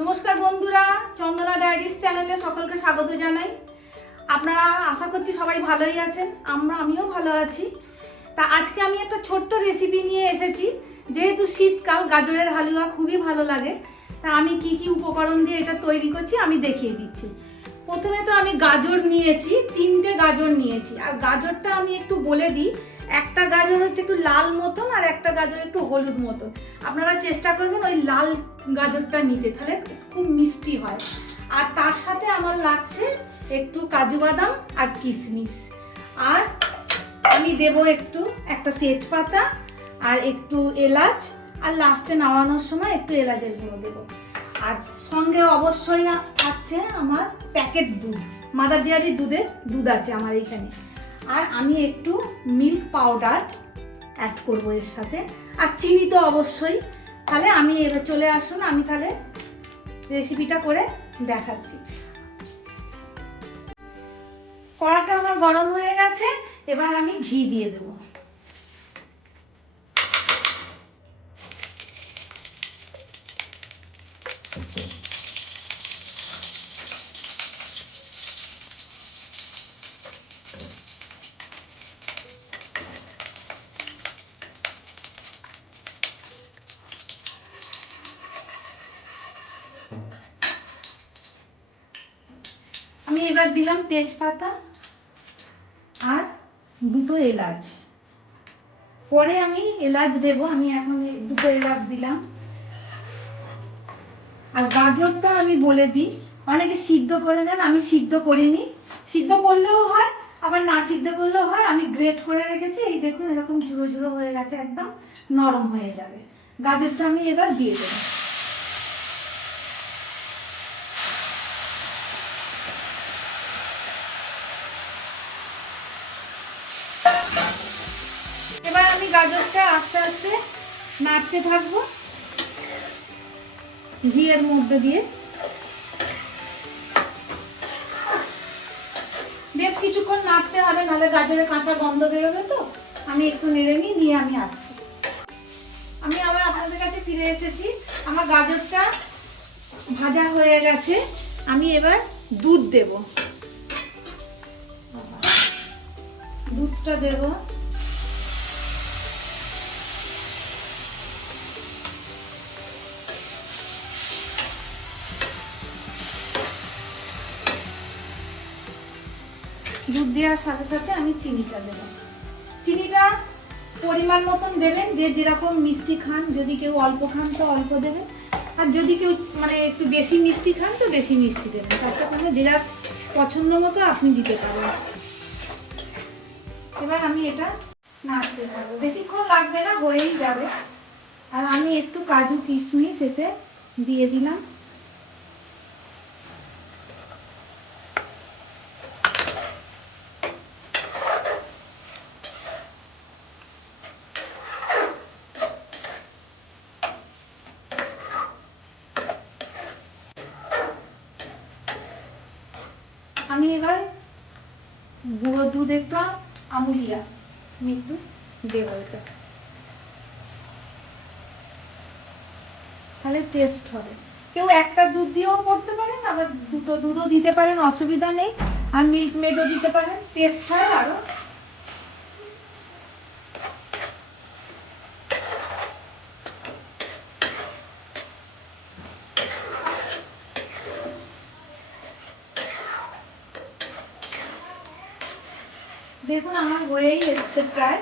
নমস্কার বন্ধুরা, চন্দনা ডায়েরিস চ্যানেলে সকলকে স্বাগত জানাই। আপনারা আশা করছি সবাই ভালোই আছেন, আমিও ভালো আছি। তা আজকে আমি একটা ছোট্ট রেসিপি নিয়ে এসেছি। যেহেতু শীতকাল, গাজরের হালুয়া খুবই ভালো লাগে। তা আমি কি কি উপকরণ দিয়ে এটা তৈরি করছি আমি দেখিয়ে দিচ্ছি। প্রথমে তো আমি গাজর নিয়েছি, 3টে গাজর নিয়েছি। আর গাজরটা আমি একটু বলে দিই, একটা গাজর হচ্ছে একটু লাল মতন আর একটা গাজর একটু হলুদ মতন। আপনারা চেষ্টা করবেন ওই লাল গাজরটা নিতে, তাহলে খুব মিষ্টি হয়। আর তার সাথে আমার লাগছে একটু কাজু বাদাম আর কিশমিশ। আর আমি দেব একটা তেজপাতা আর একটু এলাচ, আর লাস্টে নামানোর সময় একটু এলাচের গুঁড়ো দেবো। আর সঙ্গে অবশ্যই আছে আমার প্যাকেট দুধ, মাদার ডেয়ারির দুধ আছে আমার এইখানে। আর আমি একটু মিল্ক পাউডার অ্যাড করবো এর সাথে, আর চিনি তো অবশ্যই। তাহলে আমি এবার চলে আসুন, আমি তাহলে রেসিপিটা করে দেখাচ্ছি। কড়াটা আমার গরম হয়ে গেছে, এবার আমি ঘি দিয়ে দেবো। আমি এবার দিলাম তেজপাতা আর 2টো এলাচ। পরে আমি এলাচ দেব, আমি এখন 2টো এলাচ দিলাম। আর গাজরটা আমি বলে দিই, অনেকে সিদ্ধ করে নেন, আমি সিদ্ধ করিনি। সিদ্ধ করলেও হয়, আবার না সিদ্ধ করলেও হয়। আমি গ্রেট করে রেখেছি, এই দেখুন এরকম ঝুড়ো ঝুড়ো হয়ে গেছে, একদম নরম হয়ে যাবে। গাজরটা আমি এবার দিয়ে দেবো। এবার আমি গাজরটা আস্তে আস্তে নাড়তে থাকবো ঘিয়ের মধ্যে দিয়ে। বেশ কিছুক্ষণ নাড়তে হবে, নাহলে গাজরের কাঁচা গন্ধ বেরোবে। তো আমি একটু নেড়ে নিয়ে আমি আসছি। আমি আবার আপনাদের কাছে ফিরে এসেছি। আমার গাজরটা ভাজা হয়ে গেছে, আমি এবার দুধ দেব। দুধটা দেব। দুধ দেওয়ার সাথে সাথে আমি চিনিটা দেব। চিনিটা পরিমাণ মতন দেবেন, যে যেরকম মিষ্টি খান। যদি কেউ অল্প খান তো অল্প দেবেন, আর যদি কেউ একটু বেশি মিষ্টি খান তো বেশি মিষ্টি দেবেন। তার সাথে যে যার পছন্দ মতো আপনি দিতে পারেন। এবার আমি এটা নাড়তে থাকবো, বেশিক্ষণ লাগবে না, হয়েই যাবে। আর আমি একটু কাজু কিশমিশ এতে দিয়ে দিলাম। আমি এবার গুঁড়ো দুধ একটু, আমুলিয়া আমি একটু দেবো এটা, তাহলে টেস্ট হবে। কেউ একটা দুধ দিয়েও করতে পারেন, আবার 2টো দুধও দিতে পারেন, অসুবিধা নেই। আর মিল্ক মেডও দিতে পারেন, টেস্ট হয় আরো। দেখুন আমার হয়েই এসছে প্রায়।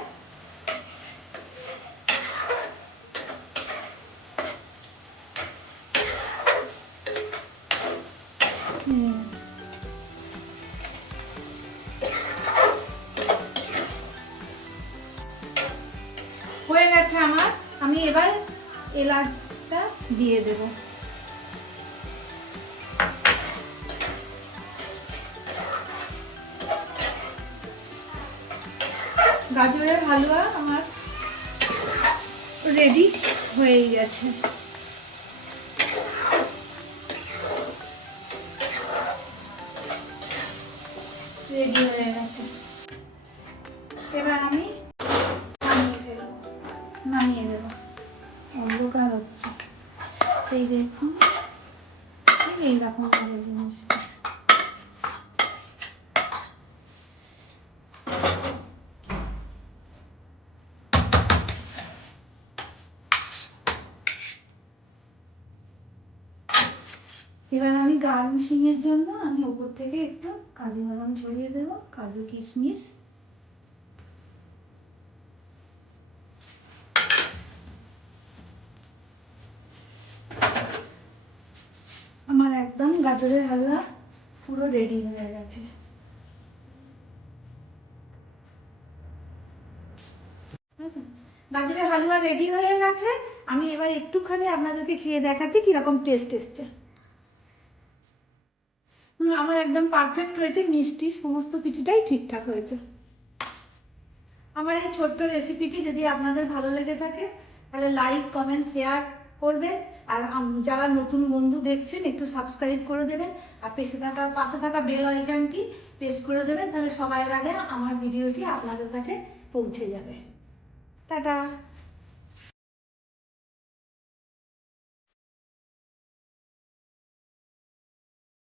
হয়ে গেছে আমার। আমি এবার এলাচটা দিয়ে দেব। গাজরের হালুয়া আমার রেডি হয়ে গেছে। এবার আমি নামিয়ে দেবো। অন্ধকার হচ্ছে, এই দেখুন এইরকম হবে জিনিসটা। এবার আমি গার্নিশিং এর জন্য আমি উপর থেকে একটু কাজু বাদাম ছড়িয়ে দেবো, কাজু কিশমিশ। আমার একদম গাজরের হালুয়া পুরো রেডি হয়ে গেছে। গাজরের হালুয়া রেডি হয়ে গেছে। আমি এবার একটুখানি আপনাদেরকে খেয়ে দেখাচ্ছি কিরকম টেস্ট এসছে। আমার একদম পারফেক্ট হয়েছে, মিষ্টি সমস্ত কিছুটাই ঠিকঠাক হয়েছে। আমার এই ছোট্ট রেসিপিটি যদি আপনাদের ভালো লেগে থাকে তাহলে লাইক কমেন্ট শেয়ার করবেন। আর যারা নতুন বন্ধু দেখছেন একটু সাবস্ক্রাইব করে দেবেন, আর পাশে থাকা বেল আইকনটি প্রেস করে দেবেন, তাহলে সবার আগে আমার ভিডিওটি আপনাদের কাছে পৌঁছে যাবে। টাটা।